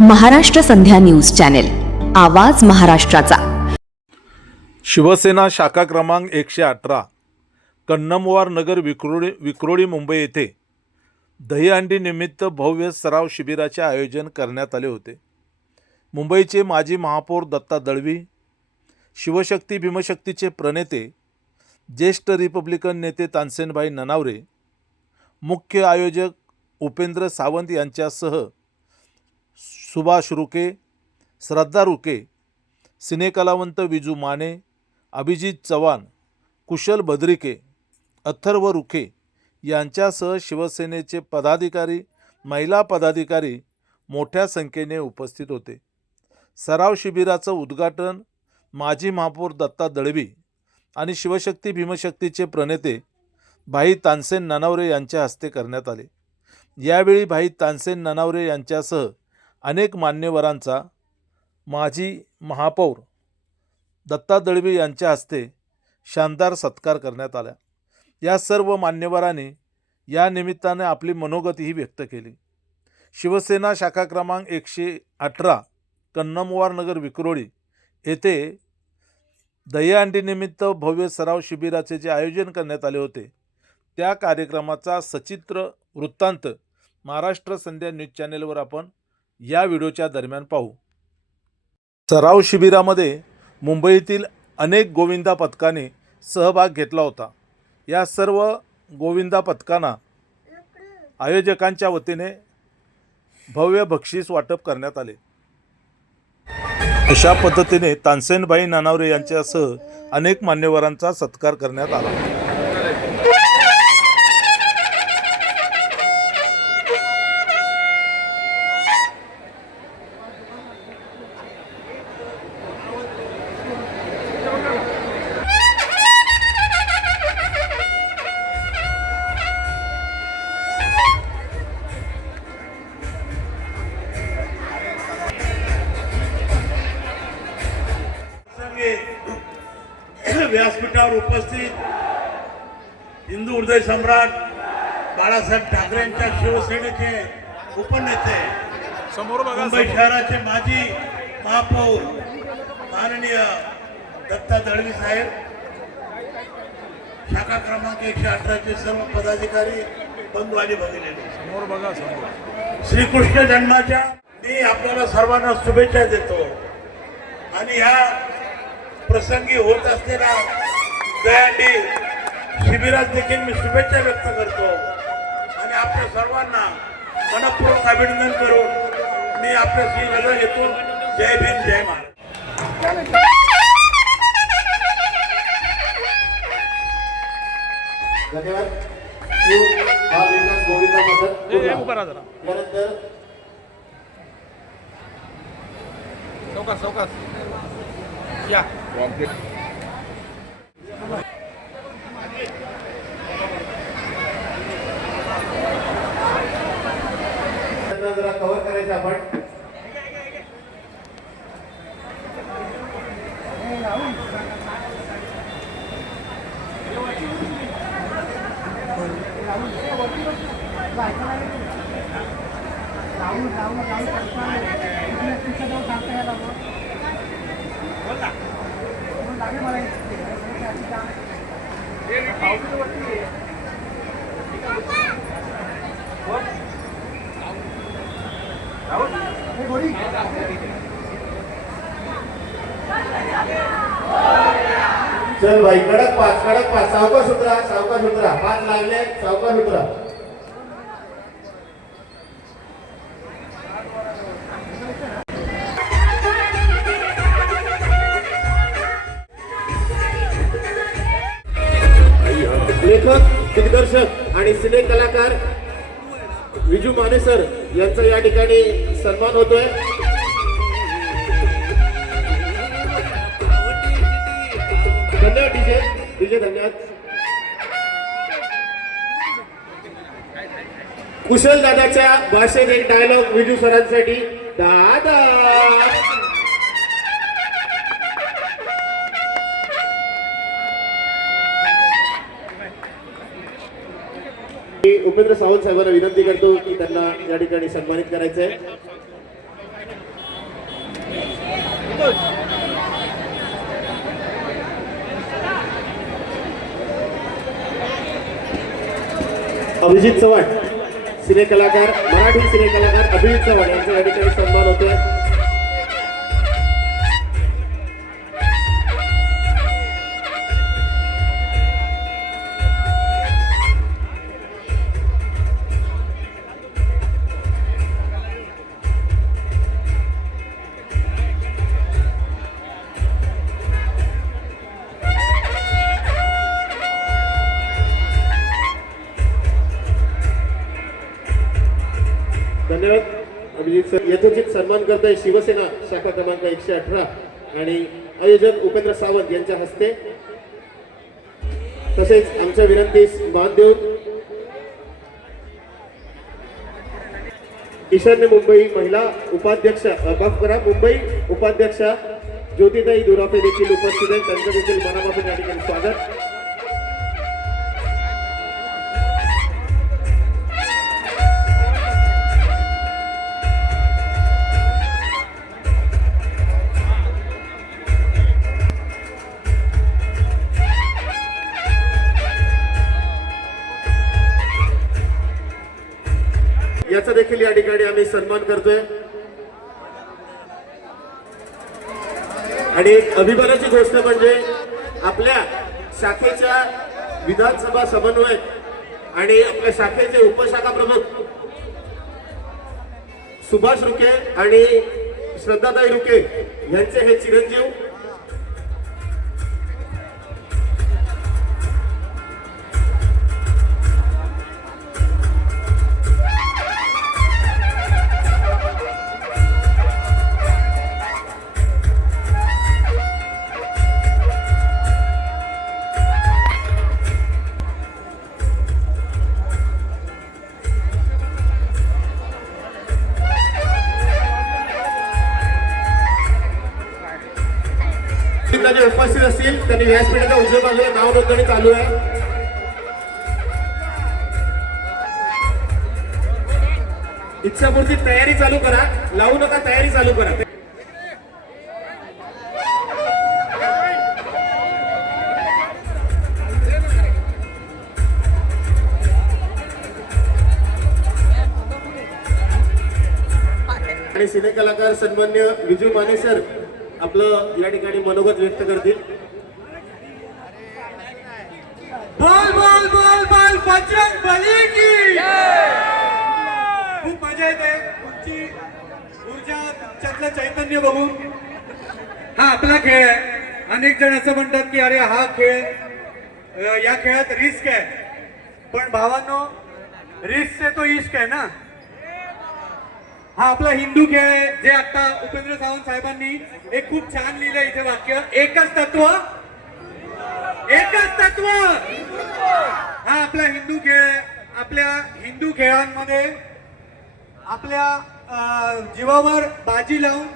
महाराष्ट्र संध्या news channel, आवाज महाराष्ट्राचा। शिवसेना शाखा क्रमांक 118 कन्नमवार नगर विक्रोळी मुंबई येथे दहीहंडी निमित्त भव्य सराव शिबिराचे आयोजन करण्यात आले होते। मुंबईचे माजी महापौर दत्ता दळवी, शिवशक्ती भीमशक्तीचे प्रणेते ज्येष्ठ रिपब्लिकन नेते तानसेनभाई ननावरे, मुख्य आयोजक उपेंद्र सावंत यांच्यासह सुभाष रुके, श्रद्धा रुके, सिनेकलावंत विजू माने, अभिजित चव्हाण, कुशल भद्रिके, अथर्व रुखे यांच्यासह शिवसेनेचे पदाधिकारी, महिला पदाधिकारी मोठ्या संख्येने उपस्थित होते। सराव शिबिराचं उद्घाटन माजी महापौर दत्ता दळवी आणि शिवशक्ती भीमशक्तीचे प्रणेते भाई तानसेन ननावरे यांच्या हस्ते करण्यात आले। यावेळी भाई तानसेन ननावरे यांच्यासह अनेक मान्यवरांचा माजी महापौर दत्ता दळवी यांच्या हस्ते शानदार सत्कार करण्यात आला। या सर्व मान्यवरांनी या निमित्ताने आपली मनोगतही व्यक्त केली। शिवसेना शाखा क्रमांक 118 कन्नमवार नगर विक्रोळी येथे दहीहंडी निमित्त भव्य सराव शिबिराचे जे आयोजन करण्यात आले होते, त्या कार्यक्रमाचा सचित्र वृत्तांत महाराष्ट्र संध्या न्यूज चॅनेलवर आपण या व्हिडिओच्या दरम्यान पाहू। सराव शिबिरामध्ये मुंबईतील अनेक गोविंदा पथकाने सहभाग घेतला होता। या सर्व गोविंदा पथकांना आयोजकांच्या वतीने भव्य बक्षीस वाटप करण्यात आले। अशा पद्धतीने तानसेनभाई ननावरे यांच्यासह अनेक मान्यवरांचा सत्कार करण्यात आला। व्यासपीठावर उपस्थित हिंदू हृदय सम्राट बाळासाहेब ठाकरेंच्या शिवसेनेचे उपनेते, मुंबई शहराचे माजी महापौर माननीय दत्ता दळवी साहेब, शाखा क्रमांक 118 चे सर्व पदाधिकारी, बंधू आणि भगिनी, श्रीकृष्ण जन्माच्या मी आपल्याला सर्वांना शुभेच्छा देतो आणि ह्या प्रसंगी होत असलेल्या दहीहंडी शिबिरात देखील मी शुभेच्छा व्यक्त करतो आणि आपल्या सर्वांना मनपूर्वक अभिनंदन करून मी आपल्याशी रजा घेतो। जय भीम, जय महाराष्ट्र। धन्यवाद। हा विकास गोविंदा मदत त्यानंतर सावकाश या जरा कव्हर करायचं आपण। चल भाई, कडक पाच, सावकाश उतरा, हात लागले, सावकाश उतरा। लेखक, दिग्दर्शक आणि सिने कलाकार विजू माने सर यांचा या ठिकाणी सन्मान होतोय। धन्यवाद डीजे धन्यवाद। कुशल दादाच्या भाषेत एक डायलॉग विजू सरांसाठी। दादा उपेंद्र सावंत साहेबांना विनंती करतो की त्यांना या ठिकाणी सन्मानित करायचं आहे। अभिजित चव्हाण सिनेकलाकार, मराठी सिनेकलाकार अभिजित चव्हाण यांचा या ठिकाणी सन्मान होतोय. धन्यवाद अभिजित सर. यथोचित सन्मान करताय शिवसेना शाखा क्रमांक 118 आणि आयोजक उपेंद्र सावंत यांच्या हस्ते. तसेच आमच्या विनंतीस मान देऊन ईशान्य मुंबई महिला उपाध्यक्ष मुंबई उपाध्यक्षा ज्योतिताई दुराफे देखील उपस्थित आहेत. त्यांचं देखील मनापासून या ठिकाणी स्वागत. याचा देखील या ठिकाणी आम्ही सन्मान करतोय. आणि एक अभिमानाची गोष्ट म्हणजे आपल्या शाखेच्या विधानसभा समन्वयक आणि आपल्या शाखेचे उपशाखा प्रमुख सुभाष रुके आणि श्रद्धाताई रुके यांचे हे चिरंजीव जे उपस्थित असतील त्यांनी व्यासपीठाच्या उजव्या बाजूला नाव नोंदणी चालू आहे. इच्छापूर्ती तयारी चालू करा, लावू नका, तयारी चालू करा. आणि सिनेकलाकार सन्मान्य विजू माने सर आपलं या ठिकाणी मनोगत व्यक्त करतील. बोल बोल बोल बोल बजरंग बली की. खूप मजा येते तुमची ऊर्जा, तुमच्यातलं चैतन्य बघून. हा आपला खेळ आहे. अनेक जण असं म्हणतात की अरे हा खेळ, या खेळात रिस्क आहे. पण भावांनो, रिस्क से तो इश्क आहे ना. हा आपला हिंदू खेळ आहे, जे आता उपेंद्र सावंत साहेबांनी एक खूप छान लिहिलं इथे वाक्य, एकच तत्व एकच तत्व. हा आपला हिंदू खेळ आहे. आपल्या हिंदू खेळांमध्ये आपल्या जीवावर बाजी लावून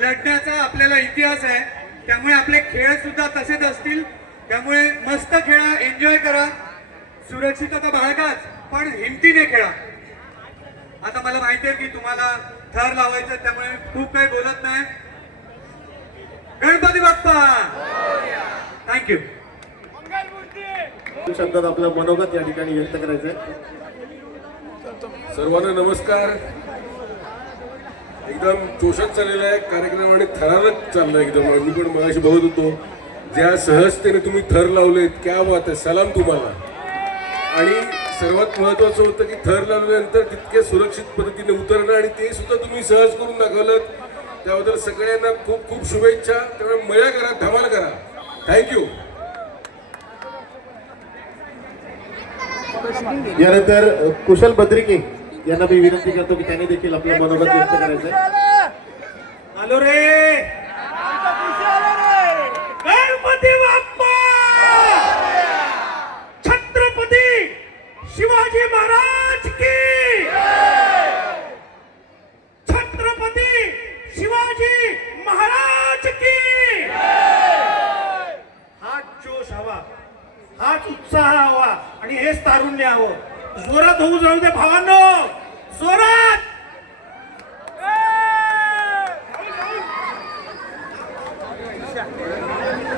लढण्याचा आपल्याला इतिहास आहे. त्यामुळे आपले खेळ सुद्धा तसेच असतील. त्यामुळे मस्त खेळा, एन्जॉय करा, सुरक्षितता बाळगाच, पण हिमतीने खेळा. आता मला माहिती आहे की तुम्हाला थर लावायचं, त्यामुळे खूप काही बोलत नाही. गणपती बाप्पा. थँक्यू. शब्दात आपलं मनोगत या ठिकाणी व्यक्त करायचंय. सर्वांना नमस्कार. एकदम जोशात चाललेला आहे कार्यक्रम आणि थरारक चाललाय एकदम. मी पण मगाशी बघत होतो, ज्या सहजतेने तुम्ही थर लावलेत, क्या बात आहे, सलाम तुम्हाला. आणि सर्वात महत्वाचं होतं की थर लावल्यानंतर तितके सुरक्षित पद्धतीने उतरणं, आणि ते सुद्धा तुम्ही सहज करून दाखवलं. त्याबद्दल सगळ्यांना खूप खूप शुभेच्छा. त्यामुळे मजा करा, धमाल करा. थँक्यू. यानंतर कुशल बद्रिके यांना मी विनंती करतो की त्यांनी देखील आपलं मनोगत व्यक्त करायचंय. आलो रे गणपती बाप्पा. छत्रपती शिवाजी महाराज की. छत्रपती शिवाजी महाराज की. हाच जोश हवा, हाच उत्साह हवा, आणि हेच तारुण्य हवं. जोरात होऊ जाऊ दे भावांनो, जोरात.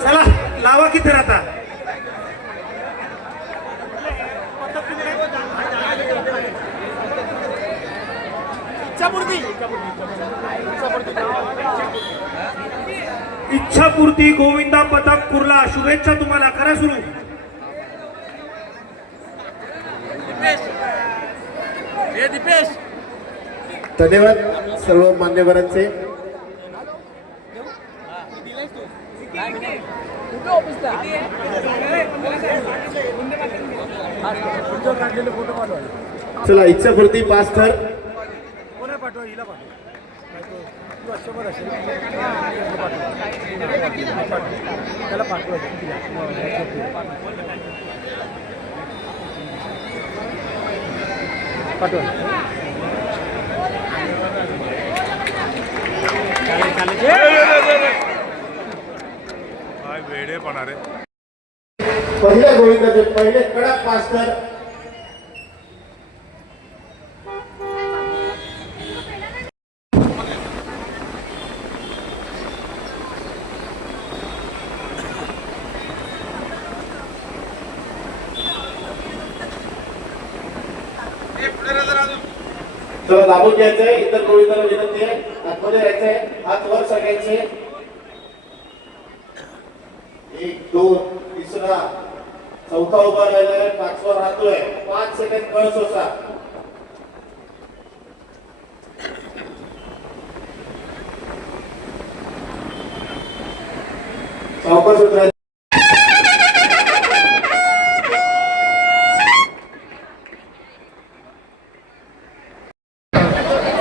चला लावा किती राहता. इच्छापूर्ती गोविंदा पथक कुर्ला, शुभेच्छा तुम्हाला. करा सुरू. धन्यवाद सर्व मान्यवरांचे. चला इच्छापूर्ती 5 थर. काय वेडेपणा रे. पहिल्या गोविंदाचे पहिले कडक 5 थर. चला दाबून घ्यायचंय. इतर गोविंदाला विनंती आहे आतमध्ये यायचंय. हात वर सगळ्यांचे. 1 2 तिसरा चौथा उभा राहिलाय. 5वा राहतोय. 5 सेकंद कळ सोसा. सावकाश उतरायचं.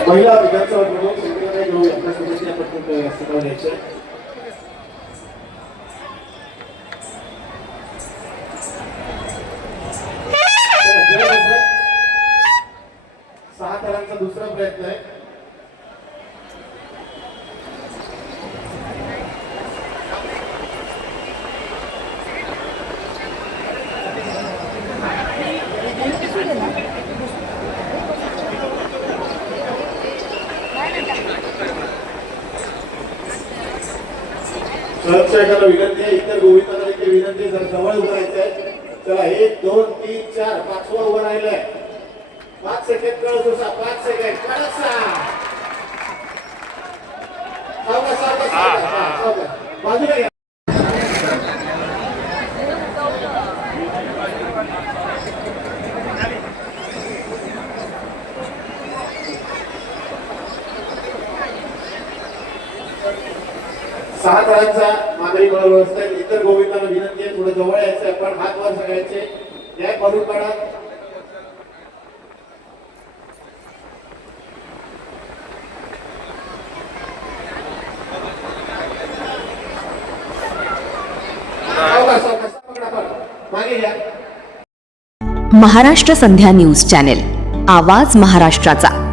महिला विधानसभा प्रमुख संध्याकाळी घेऊ आपल्या सोबत आपण शिकवण्याचे. सहा थरांचा दुसरा प्रयत्न आहे. सहक्षकाला विनंती आहे. इतर गोविंदाला देखील विनंती आहे. जर जवळ उभं राहायचं आहे. चला 1 2 3 4 5वा उभं राहिलंय. 5 सेकंद कळ सोसा. 5 सेकंड कडक 6. सावकाश बाजूला घ्या. सहा थरांचा मागणी बळ व्यवस्था आहे. इतर गोविंदाला विनंती आहे थोडं जवळ यायचं. आपण हात वर सगळ्यांचे. गॅप भरून काढा. मागे घ्या. महाराष्ट्र संध्या न्यूज चॅनेल, आवाज महाराष्ट्राचा.